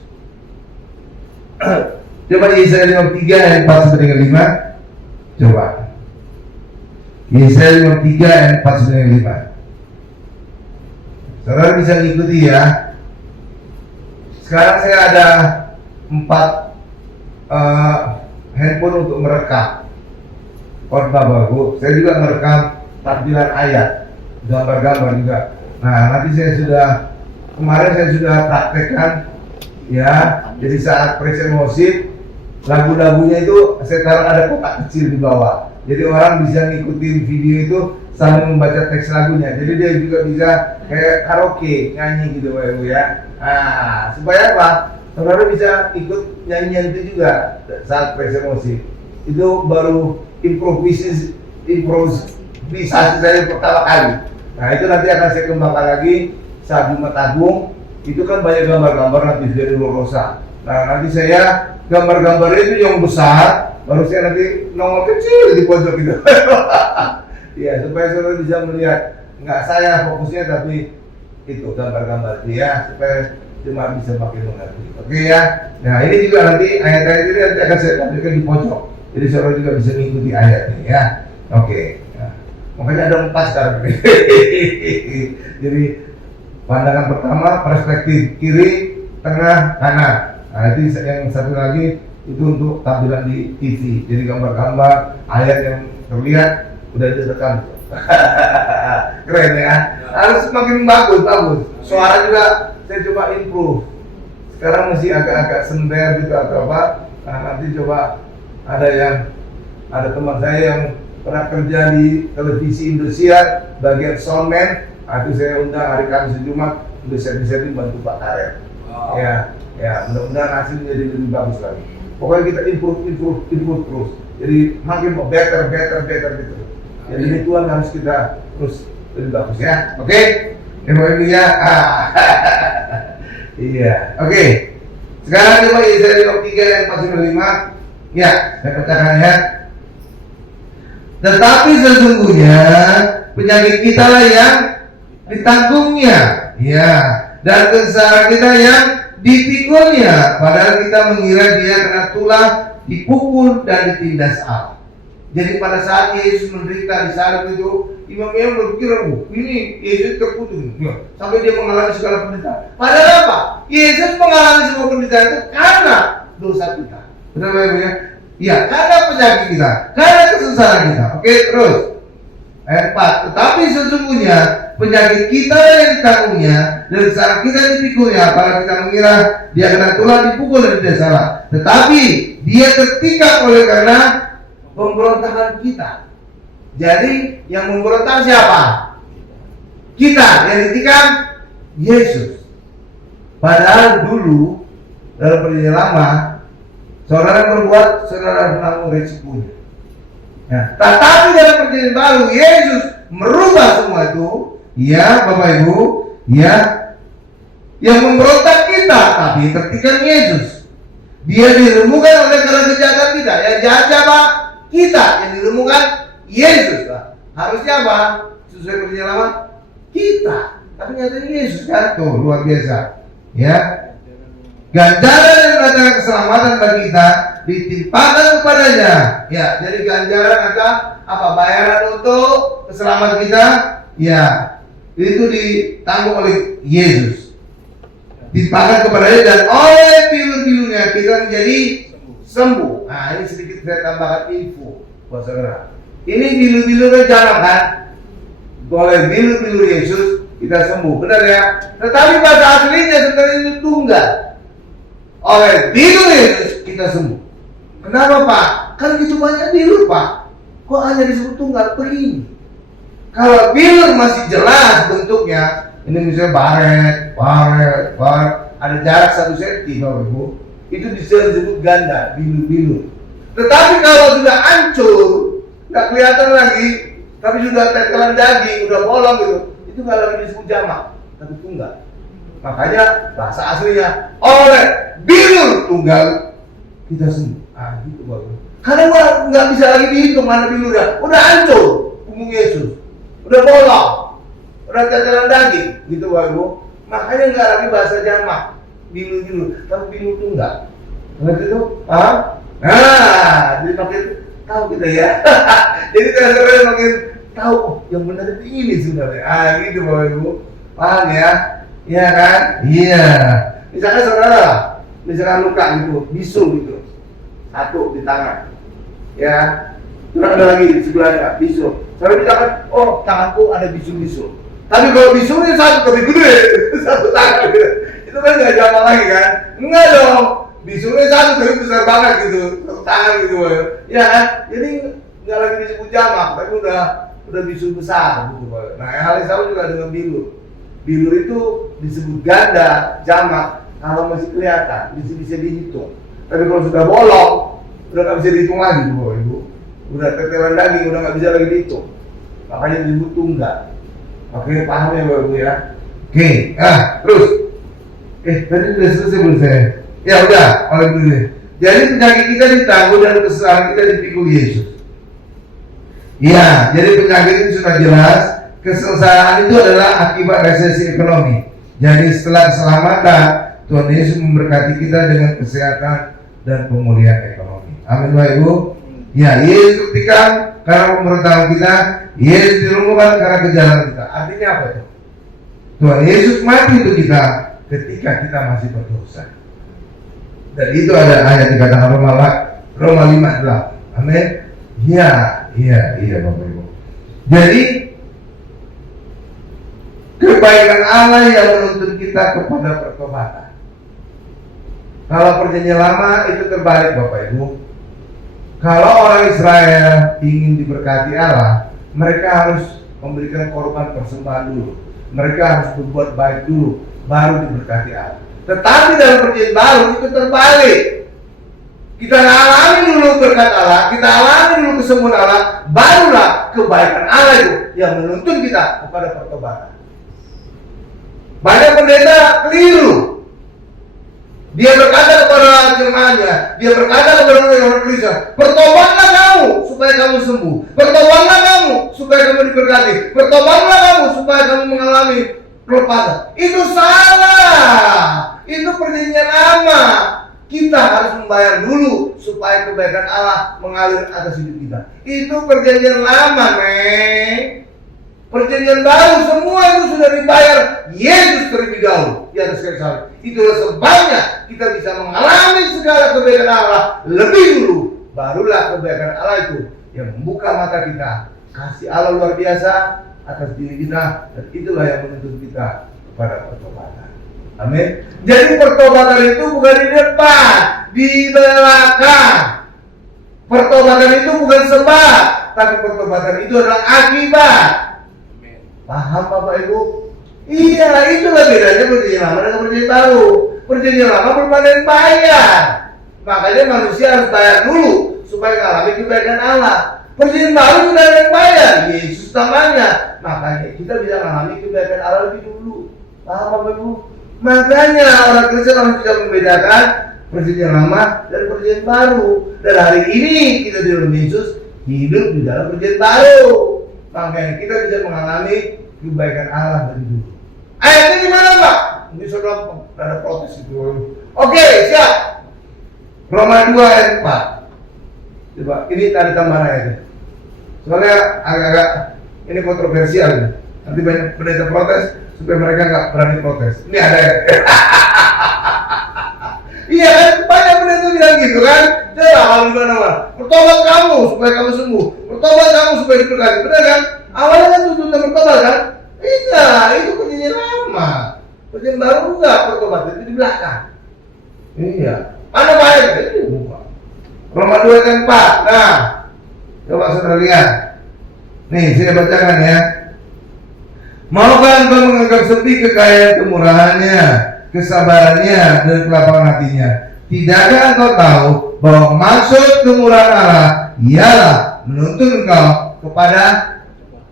Coba Yesaya 53 ayat 4 sampai dengan 5. Coba. Yesaya 53 ayat 4 sampai dengan 5. Saudara bisa ikuti ya. Sekarang saya ada 4 handphone untuk merekam khotbah Bapak. Saya juga merekam tampilan ayat, gambar-gambar juga. Nah, nanti kemarin saya sudah praktekkan ya. Jadi saat present worship, lagu-lagunya itu saya taruh ada kotak kecil di bawah. Jadi orang bisa ngikutin video itu sambil membaca teks lagunya. Jadi dia juga bisa kayak karaoke, nyanyi gitu Bapak Ibu ya. Nah, supaya apa? Saudara bisa ikut nyanyian itu juga saat present worship. Itu baru improvisasi saya pertama kali. Nah, itu nanti akan saya kembangkan lagi saat Jumat Agung. Itu kan banyak gambar-gambar nanti dari Rosa. Nah, nanti saya gambar-gambar itu yang besar, baru saya nanti nongol kecil di pojok gitu. Ya, supaya saudara bisa melihat, nggak saya fokusnya tapi itu gambar-gambar dia, supaya cuma bisa makin mengerti. Oke ya. Nah ini juga nanti ayat-ayat ini nanti akan saya tampilkan di pojok, jadi saudara juga bisa mengikuti ayatnya ya. Oke. Nah, makanya ada 4 sekarang. Jadi pandangan pertama perspektif kiri, tengah, kanan. Nah itu yang satu lagi itu untuk tampilan di TV. Jadi gambar-gambar ayat yang terlihat udah direkam. Keren ya. Harus semakin bagus. Suara juga saya coba improve. Sekarang masih agak-agak sender gitu atau apa. Nah, nanti coba ada teman saya yang pernah kerja di televisi Indosiar bagian soundman. Nah, itu saya undang hari Kamis dan Jumat untuk setting bantu Pak Karet. Wow. Ya, mudah-mudahan hasilnya jadi lebih bagus lagi. Pokoknya kita improve terus. Jadi makin better gitu. Jadi ini Tuhan harus kita terus lebih bagus ya. Oke? Ini ya. Iya. Oke. Sekarang coba Yesaya 3 ayat 45. Ya, saya katakan ya. Tetapi sesungguhnya penyakit kita lah yang ditanggungnya, ya, dan kesesaran kita yang dipikulnya. Padahal kita mengira dia kena tulah, dipukul dan ditindas Allah. Jadi pada saat Yesus menderita di salib itu, imam-imam berpikir, ini Yesus terkutuk, sampai dia mengalami segala penderitaan. Padahal apa? Yesus mengalami semua penderitaan itu karena dosa kita. Benar ya? Ya, karena penyakit kita, karena kesesaran kita. Oke, terus ayat 4. Tetapi sesungguhnya penyakit kita yang ditanggungnya dan kesesaran kita yang dipikulnya. Apalagi kita mengira dia kena tulah, dipukul dan tidak salah. Tetapi dia tertikam oleh karena pemberontakan kita. Jadi yang memberontak siapa? Kita. Yang ditikam Yesus. Padahal dulu dalam perjanjian lama saudara berbuat, saudara menanggung resikonya. Nah, tetapi dalam perjanjian baru Yesus merubah semua itu. Ya, Bapak Ibu, ya, yang memberontak kita, tapi tertikam Yesus. Dia diremukkan oleh karena kejahatan kita. Yang jahat siapa? Kita. Yang diremukkan Yesus. Harusnya apa? Sesuai perjanjian lama kita. Tapi nyatanya Yesus kan, tuh luar biasa. Ya, ganjaran yang mendatangkan keselamatan bagi kita ditimpakan kepadanya. Ya, jadi ganjaran akan apa? Bayaran untuk keselamatan kita. Ya, itu ditanggung oleh Yesus. Ditimpakan kepadanya dan oleh pilu-pilunya kita menjadi sembuh. Nah, ini sedikit saya tambahkan info buat saudara. Ini pilu-pilu rencana kan? Oleh pilu-pilu Yesus kita sembuh, benar ya? Tetapi pada aslinya sebenarnya itu tunggal. Oleh pilu Yesus kita sembuh. Kenapa Pak? Kan gitu banyak pilu Pak. Kok hanya disebut tunggal? Begini. Kalau pilu masih jelas bentuknya, ini misalnya baret, ada jarak 1 cm, Bapak Ibu. Itu disebut ganda, bilu-bilu. Tetapi kalau sudah hancur, nggak kelihatan lagi, tapi sudah tetelan daging, udah bolong gitu, itu nggak lagi disebut jamak, tapi tunggal. Makanya bahasa aslinya oleh bilu tunggal kita sembuh. Ah, gitu Bapak. Karena nggak bisa lagi dihitung mana bilunya, udah hancur punggung Yesus, udah bolong, udah tetelan daging, gitu Bapak Ibu. Makanya nggak lagi bahasa jamak, bilu-bilu, tapi bilu tunggal. Ngerti itu? Paham? Nah, jadi makin tahu kita ya. Jadi terus makin tahu, oh, yang benar itu ini sebenarnya. Ah, gitu Bapak Ibu. Paham ya? Iya kan? Iya. Misalkan saudara, misalkan luka gitu, bisul gitu, 1 di tangan. Ya, terus ada lagi di sebelahnya bisul. Saudara misalkan, oh tanganku ada bisul-bisul. Tapi kalau bisulnya 1 lebih gede, 1 tangan gitu. Itu kan nggak gampang lagi kan? Enggak dong. Bisulnya 1 tapi besar banget gitu, 1 tangan gitu ya kan? Jadi nggak lagi disebut jamak, tapi udah bisul besar gitu. Nah hal yang sama juga dengan bilu. Bilu itu disebut ganda, jamak kalau masih kelihatan, bisa dihitung. Tapi kalau sudah bolong, udah nggak bisa dihitung lagi Bapak Ibu. Udah tetelan daging, udah nggak bisa lagi dihitung. Makanya disebut tunggal. Oke, paham ya Bapak Ibu ya? Oke, terus tadi udah selesai belum saya? Ya udah, oleh dulu deh. Jadi penyakit kita ditanggung dan kesalahan kita dipikul Yesus. Iya, jadi penyakit itu sudah jelas. Kesengsaraan itu adalah akibat resesi ekonomi. Jadi setelah keselamatan, Tuhan Yesus memberkati kita dengan kesehatan dan pemulihan ekonomi. Amin Bapak Ibu. Ya, Yesus buktikan karena pemerintahan kita, Yesus dilumpuhkan karena kejahatan kita. Artinya apa itu? Tuhan Yesus mati untuk kita ketika kita masih berdosa. Dan itu ada ayat dikatakan Roma 5:8. Amin. Iya Bapak Ibu. Jadi kebaikan Allah yang menuntun kita kepada pertobatan. Kalau perjanjian lama itu terbalik Bapak Ibu. Kalau orang Israel ingin diberkati Allah, mereka harus memberikan korban persembahan dulu. Mereka harus berbuat baik dulu, baru diberkati Allah. Tetapi dalam perjanjian baru itu terbalik. Kita alami dulu berkat Allah, kita alami dulu kesembuhan Allah, barulah kebaikan Allah itu yang menuntun kita kepada pertobatan. Banyak pendeta keliru. Dia berkata kepada jemaatnya, dia berkata kepada orang Kristen, bertobatlah kamu supaya kamu sembuh, bertobatlah kamu supaya kamu diberkati, bertobatlah kamu supaya kamu mengalami kelepasan. Itu salah. Itu perjanjian lama. Kita harus membayar dulu supaya kebaikan Allah mengalir atas hidup kita. Itu perjanjian lama, Neng. Perjanjian baru semua itu sudah dibayar Yesus terlebih dahulu di atas kayu salib. Itulah sebabnya kita bisa mengalami segala kebaikan Allah lebih dulu. Barulah kebaikan Allah itu yang membuka mata kita. Kasih Allah luar biasa atas diri kita, dan itulah yang menuntun kita kepada pertobatan. Amin. Jadi pertobatan itu bukan di depan, di belakang. Pertobatan itu bukan sebab, tapi pertobatan itu adalah akibat. Paham Bapak Ibu? Iya, itulah bedanya perjanjian lama dengan perjanjian baru. Perjanjian lama belum ada yang bayar. Makanya manusia harus bayar dulu supaya mengalami kebaikan Allah. Perjanjian baru sudah ada yang bayar, Yesus namanya. Makanya kita bisa mengalami kebaikan Allah lebih dulu. Paham Bapak Ibu? Makanya orang Kristen harus bisa membedakan perjanjian lama dan perjanjian baru. Dan hari ini kita di dalam Yesus hidup di dalam perjanjian baru. Makanya kita bisa mengalami kebaikan Allah dari dulu. Ayatnya gimana Pak? Ini sudah ada protes itu. Oke, siap. Roma 2 ayat 4. Coba, ini tadi tambahan ayatnya. Soalnya agak-agak ini kontroversial. Nanti banyak pendeta protes supaya mereka nggak berani protes. Ini ada ya. Iya kan, banyak pendeta bilang gitu kan. Coba kalau gimana Pak? Bertobat kamu supaya kamu sembuh. Bertobat kamu supaya diberkati. Benar kan? Awalnya kan tuntutan bertobat kan? Iya, itu perjanjian lama. Perjanjian baru enggak bertobat, itu di belakang. Iya. Mana banyak? Itu bukan. Roma 2 ayat 4. Nah, coba saudara lihat. Nih, saya bacakan ya. Maukah engkau menganggap sepi kekayaan kemurahannya, kesabarannya, dan kelapangan hatinya? Tidakkah engkau tahu bahwa maksud kemurahan Allah ialah menuntun engkau kepada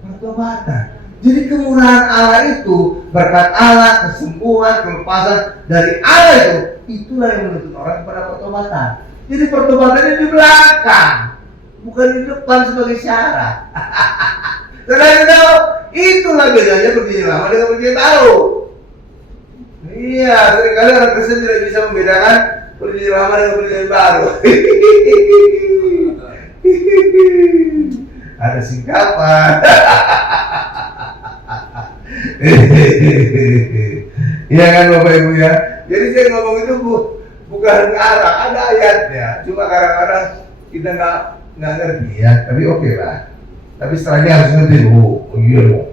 pertobatan? Jadi kemurahan Allah itu, berkat Allah, kesembuhan, kelepasan dari Allah itu, itulah yang menuntun orang kepada pertobatan. Jadi pertobatannya di belakang, bukan di depan sebagai syarat. Karena tahu, itulah bedanya perjanjian lama dengan perjanjian baru. Iya, seringkali orang Kristen tidak bisa membedakan perjanjian lama dengan perjanjian baru. Ada singkapan. Iya kan Bapak Ibu ya. Jadi saya ngomong itu bukan ke arah, ada ayatnya. Cuma kadang-kadang kita nggak ngerti ya. Tapi oke lah. Tapi setelahnya harus ngerti. Oh iya loh.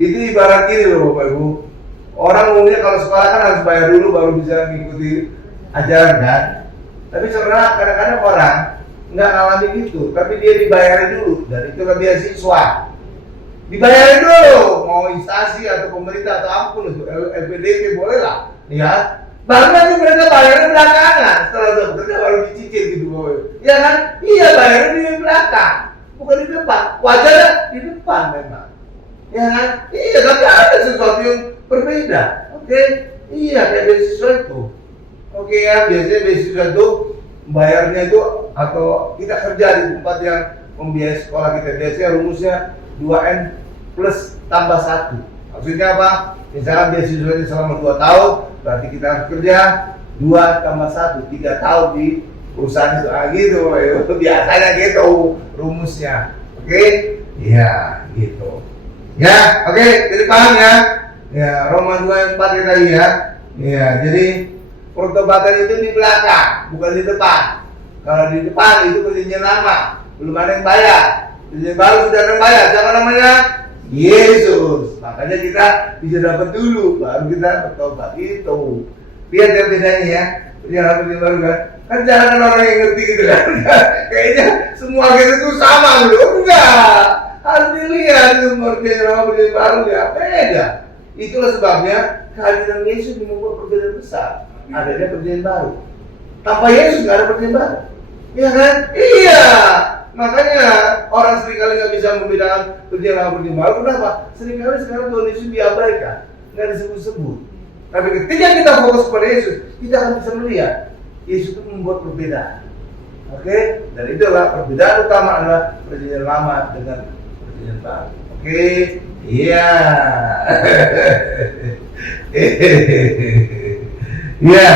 Itu ibarat ini loh Bapak Ibu. Orang umumnya kalau sekolah kan harus bayar dulu baru bisa mengikuti ajaran kan. Tapi sebenarnya kadang-kadang orang nggak ngalamin itu, tapi dia dibayarin dulu, dan itu kan beasiswa. Dibayarin dulu, mau instansi atau pemerintah atau apapun itu, LPDP boleh lah, ya. Baru nanti mereka bayarin belakangan, setelah udah bekerja baru dicicil gitu, ya kan? Iya bayarin di belakang, bukan di depan. Wajarnya di depan memang, ya kan? Iya, tapi ada sesuatu yang berbeda, oke? Iya, kayak beasiswa itu. Oke ya, biasanya beasiswa itu bayarnya itu atau kita kerja di tempat yang membiayai sekolah kita, biasanya rumusnya 2N plus tambah 1. Maksudnya apa? Misalkan beasiswanya selama 2 tahun, berarti kita harus kerja 2 tambah 1, 3 tahun di perusahaan itu. Gitu, biasanya gitu rumusnya. Oke? Ya, gitu. Ya, oke, jadi paham ya? Ya, Roma 2 ayat 4 tadi ya. Ya, jadi pertobatan itu di belakang, bukan di depan. Kalau di depan itu perjanjian lama, belum ada yang bayar. Perjanjian baru sudah ada yang bayar. Siapa namanya? Yesus. Makanya kita bisa dapat dulu, baru kita bertobat. Itu. Lihat ya bedanya ya. Perjanjian baru kan? Kan jangan orang yang ngerti gitu kan. Kayaknya semua kita itu sama belum? Enggak. Harus dilihat itu perjanjian baru ya. Beda. Itulah sebabnya kehadiran Yesus membuat perbedaan besar. Adanya perjanjian baru. Tanpa Yesus nggak ada perjanjian baru. Iya kan? Iya. Makanya orang seringkali nggak bisa membedakan perjanjian lama perjanjian baru. Kenapa? Seringkali sekarang Tuhan Yesus diabaikan, nggak disebut-sebut. Tapi ketika kita fokus pada Yesus, kita akan bisa melihat Yesus itu membuat perbedaan. Oke? Dan itulah perbedaan utama adalah perjanjian lama dengan perjanjian baru. Oke? Iya. Ya,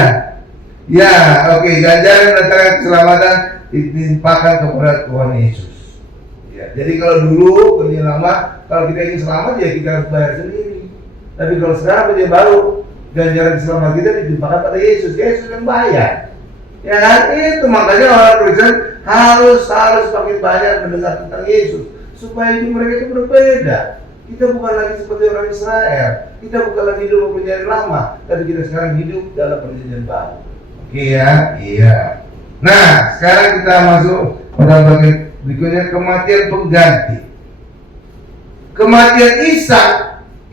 ya, oke. Ganjaran mendatangkan keselamatan ditimpakan kepada Tuhan Yesus. Ya, jadi kalau dulu perjanjian lama, kalau kita ingin selamat ya kita harus bayar sendiri. Tapi kalau sekarang perjanjian baru, ganjaran keselamatan kita ditimpakan pada Yesus. Yesus yang bayar. Ya kan? Itu makanya orang Kristen harus makin banyak mendengar tentang Yesus supaya hidup mereka itu berbeda. Kita bukan lagi seperti orang Israel. Kita bukan lagi hidup perjanjian lama, tapi kita sekarang hidup dalam perjanjian baru. Oke ya, iya. Nah, sekarang kita masuk pada bagian berikutnya, kematian pengganti. Kematian Ishak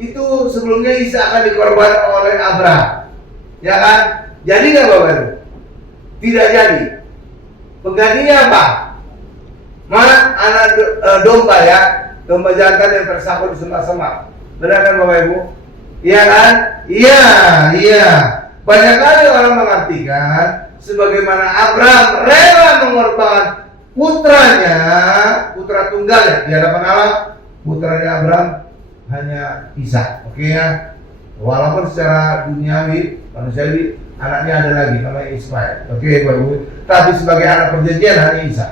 itu sebelumnya Ishak akan dikorbankan oleh Abraham, ya kan? Jadi nggak Bapak Ibu? Tidak jadi. Penggantinya apa? Mana anak domba ya? Domba jantan yang tersangkut di semak-semak. Benar kan Bapak Ibu? Iya kan? Iya, iya. Banyak kali orang mengartikan sebagaimana Abraham rela mengorbankan putranya, putra tunggalnya di hadapan Allah. Putranya Abraham hanya Ishak. Oke ya. Walaupun secara duniawi, manusiawi, anaknya ada lagi namanya Ismail. Oke Bapak Ibu. Tapi sebagai anak perjanjian hanya Ishak.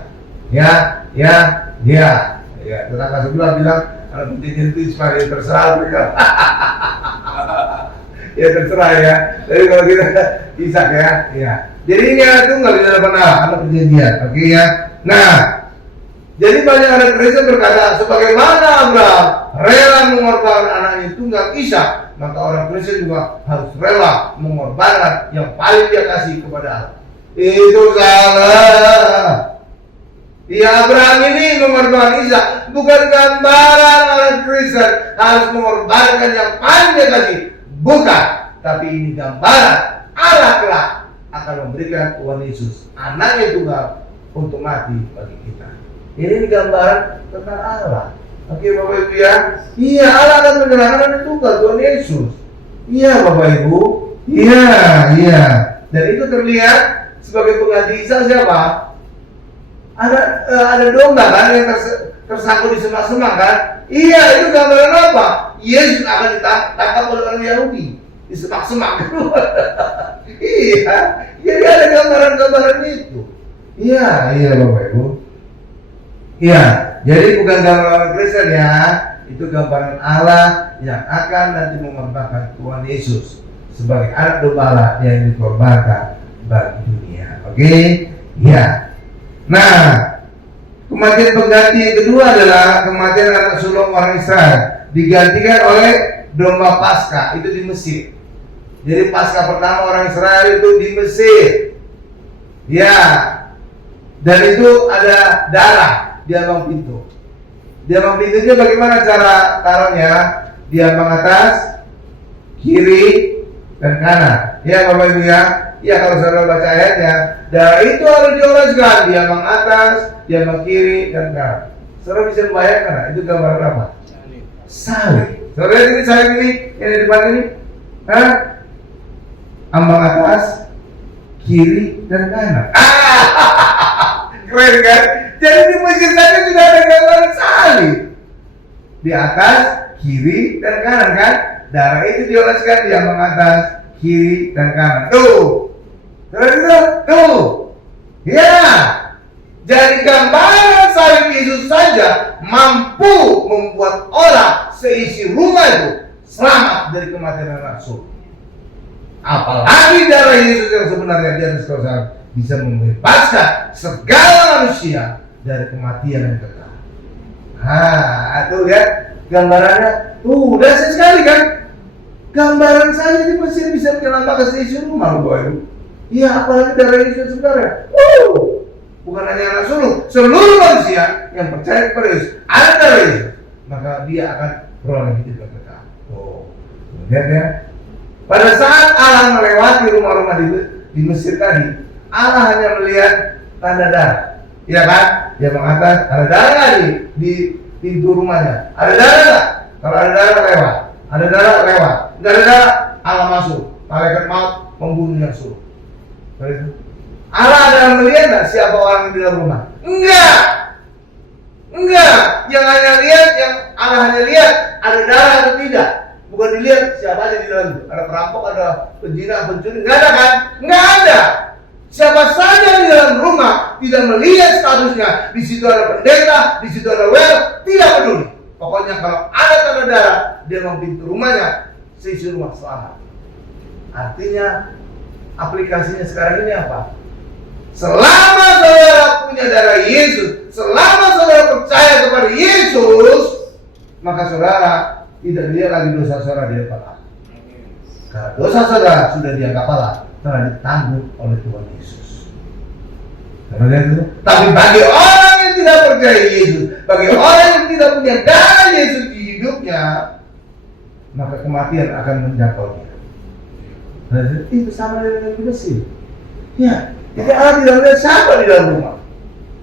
Ya, ya, ya. Ya, tetangga sebelah bilang anak perjanjian itu Ismail, terserah mereka. Ya terserah ya. Jadi kalau kita Ishak ya, ya. Jadi ini anak tunggal di hadapan Allah, anak perjanjian. Oke ya. Nah, jadi banyak anak Kristen berkata, sebagaimana Abraham rela mengorbankan anaknya tunggal Ishak, maka orang Kristen juga harus rela mengorbankan yang paling dia kasih kepada Allah. Itu salah. Ya, Abraham ini mengorbankan Ishak bukan gambaran orang Kristen harus mengorbankan yang paling dia kasih. Bukan, tapi ini gambaran Allah kelak akan memberikan Tuhan Yesus anaknya tunggal untuk mati bagi kita. Ini gambaran tentang Allah. Oke Bapak Ibu ya. Iya, Allah akan menyerahkan anak tunggal Tuhan Yesus. Iya Bapak Ibu. Iya, iya. Dan itu terlihat sebagai pengganti Ishak siapa? Ada domba kan yang tersangkut di semak-semak kan? Iya, itu gambaran apa? Yesus akan ditangkap oleh orang Yahudi di semak-semak. Iya, jadi ada gambaran-gambaran itu. Iya, iya Bapak Ibu. Iya, jadi bukan gambaran orang Kristen ya, itu gambaran Allah yang akan nanti mengorbankan Tuhan Yesus sebagai anak domba Allah yang dikorbankan bagi dunia. Oke? Iya. Nah, kematian pengganti yang kedua adalah kematian anak sulung orang Israel, digantikan oleh domba Paskah, itu di Mesir. Jadi Paskah pertama orang Israel itu di Mesir. Ya. Dan itu ada darah di ambang pintu. Di ambang pintunya bagaimana cara taruhnya? Di ambang atas, kiri, dan kanan. Ya Bapak Ibu ya. Ya kalau saudara baca ayatnya, darah itu harus dioleskan di ambang atas, di ambang kiri, dan kanan. Saudara bisa membayangkan, itu gambar apa? Salib. Saudara ini salib ini yang di depan ini, ambang atas, kiri dan kanan. Keren kan? Jadi di Mesir tadi sudah ada gambaran salib. Di atas, kiri dan kanan kan? Darah itu dioleskan di ambang atas, kiri dan kanan. Tuh. Tuh. Ya. Jadi gambaran salib Yesus saja mampu membuat orang seisi rumah itu selamat dari kematian dan rasul. Apalagi darah Yesus yang sebenarnya di atas kayu salib bisa membebaskan segala manusia dari kematian yang kekal. Tuh lihat gambarannya. Tuh, dahsyat sekali kan? Gambaran saja di Mesir bisa menyelamatkan seisi rumah, Bapak. Iya, apalagi darah Yesus sebenarnya. Bukan hanya anak sulung, seluruh manusia yang percaya kepada Yesus, ada darah Yesus, maka dia akan beroleh hidup yang kekal. Lihat ya. Pada saat Allah melewati rumah-rumah di Mesir tadi, Allah hanya melihat tanda darah, ya kan? Dia mengatas ada darah di pintu rumahnya. Ada darah nggak? Kalau ada darah lewat, ada darah lewat. Nggak ada darah, Allah masuk. Malaikat maut membunuh yang suruh. Allah ada melihat nggak siapa orang di dalam rumah? Enggak. Yang Allah hanya lihat ada darah atau tidak. Bukan dilihat siapa aja di dalam itu. Ada perampok, ada penzina, pencuri. Nggak ada kan? Nggak ada. Siapa saja di dalam rumah tidak melihat statusnya. Di situ ada pendeta, di situ ada tidak peduli. Pokoknya kalau ada tanda darah, dia mau pintu rumahnya, seisi rumah selamat. Artinya aplikasinya sekarang ini apa? Selama saudara punya darah Yesus, selama saudara percaya kepada Yesus, maka saudara tidak dilihat lagi dosa saudara di depan Allah. Karena dosa saudara sudah dianggap Allah telah ditanggung oleh Tuhan Yesus. Tapi bagi orang yang tidak percaya Yesus, bagi orang yang tidak punya darah Yesus di hidupnya, maka kematian akan menjangkau dia. Itu sama dengan di Mesir. Ya, jadi Allah tidak melihat siapa di dalam rumah.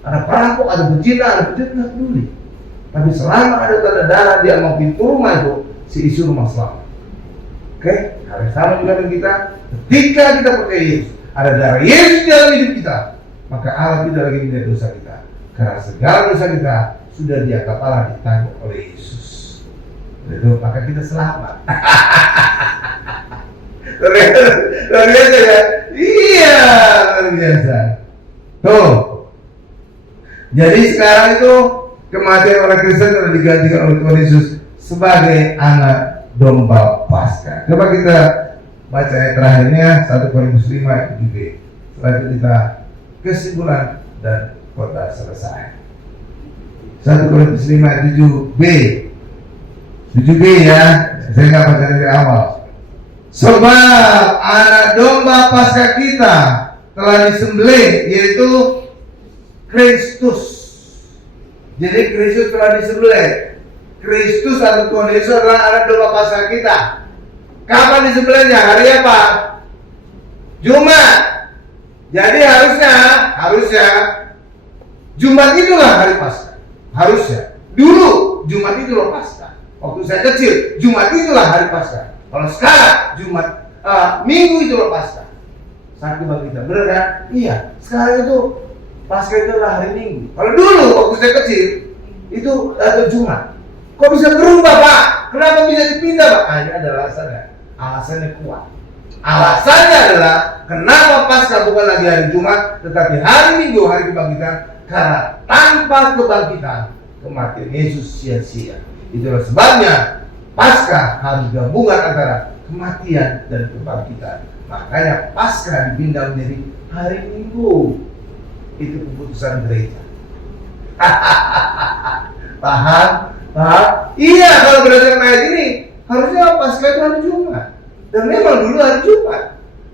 Ada perampok, ada penzina, ada pencuri, tidak peduli. Tapi selama ada tanda darah dia mau pintu rumah itu, seisi rumah selamat. Oke, hal yang sama juga dengan kita. Ketika kita percaya Yesus, ada darah Yesus di dalam hidup kita, maka Allah tidak lagi melihat dosa kita. Karena segala dosa kita sudah dianggap Allah ditanggung oleh Yesus. Itu maka kita selamat. Luar biasa ya? Iya, luar biasa. Tuh. Jadi sekarang itu kematian orang Kristen telah digantikan oleh Tuhan Yesus sebagai anak domba Paskah. Coba kita baca ayat terakhirnya 1 Korintus 5 ayat 7b. Setelah itu kita kesimpulan dan kota selesai. 1 Korintus 5 ayat 7b. 7b ya. Saya nggak baca dari awal. Sebab anak domba Paskah kita telah disembelih, yaitu Kristus. Jadi Kristus telah disembelih. Kristus atau Tuhan Yesus adalah anak domba Paskah kita. Kapan disembelihnya? Hari apa? Jumat. Jadi harusnya Jumat itulah hari Paskah. Harusnya. Dulu Jumat itulah Paskah. Waktu saya kecil, Jumat itulah hari Paskah. Kalau sekarang Jumat, Minggu itulah Paskah. Satu bagi kita, benar kan? Iya. Sekarang itu Paskah itu adalah hari Minggu. Kalau dulu waktu saya kecil itu ada Jumat. Kok bisa berubah, Pak? Kenapa bisa dipindah, Pak? Ini ada alasannya. Alasannya kuat. Alasannya adalah kenapa Paskah bukan lagi hari Jumat, tetapi hari Minggu, hari kebangkitan. Karena tanpa kebangkitan, kematian Yesus sia-sia. Itulah sebabnya Paskah harus gabungan antara kematian dan kebangkitan. Makanya Paskah dipindah menjadi hari Minggu. Itu keputusan gereja. Paham? Iya, kalau berdasarkan ayat ini harusnya Paskah itu hari Jumat. Dan memang dulu hari Jumat.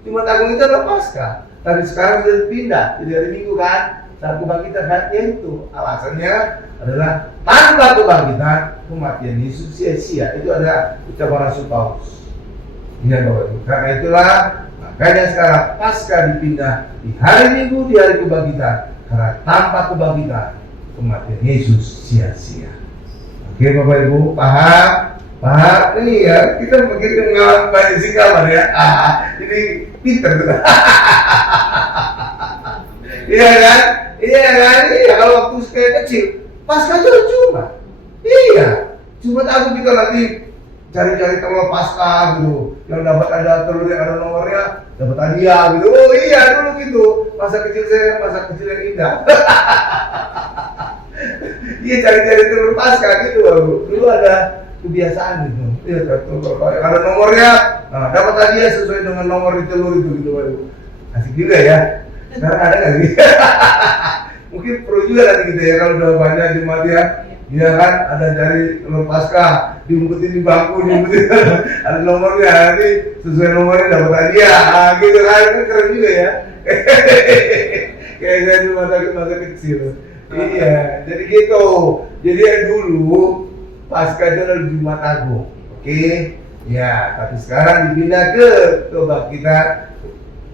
Jumat Agung itu adalah Paskah. Tapi sekarang sudah dipindah jadi hari Minggu kan. Saat kebangkitan itu alasannya adalah tanpa kebangkitan kematian Yesus sia-sia. Itu ada ucapan Rasul Paulus. Iya Bapak Ibu. Karena itulah makanya sekarang Paskah dipindah di hari Minggu, di hari kebangkitan. Karena tanpa kebangkitan kematian Yesus sia-sia. Oke Bapak Ibu, paham? Paham? Ini ya, kita begitu mengalami banyak sih kabar ya. Jadi pinter tuh. Iya kan? Iya, kalau waktu saya kecil, Paskah cuma. Iya, cuma aku kita nanti cari-cari telur Paskah gitu, yang dapat ada telur yang ada nomornya, dapat hadiah gitu. Oh iya dulu gitu, masa kecil yang indah. Iya cari-cari telur Paskah gitu, dulu ada kebiasaan gitu. Iya telur, ada nomornya, nah, dapat hadiah sesuai dengan nomor di telur itu gitu. Asik juga ya. Sekarang ada nggak sih? Mungkin perlu juga nanti gitu ya kalau udah banyak jemaat ya. Iya kan, ada dari telur Paskah, diumpetin di bangku, ada nomornya, nanti sesuai nomornya dapat hadiah, gitu kan, itu keren juga ya. Kayak saya di masa kecil. Iya, jadi gitu. Jadi yang dulu Paskah itu adalah Jumat Agung, oke? Ya, tapi sekarang dipindah ke kebangkitan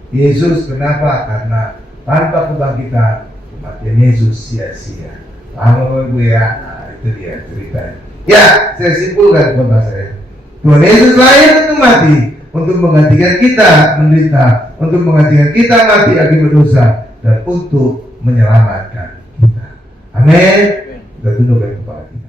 Yesus. Kenapa? Karena tanpa kebangkitan kematian Yesus sia-sia. Paham Ibu ya? Nah, itu dia ceritanya. Ya, saya simpulkan Bapak saya. Tuhan Yesus lahir untuk mati, untuk menggantikan kita menderita, untuk menggantikan kita mati akibat dosa, dan untuk menyelamatkan kita. Amin. Kita tundukkan kepala kita.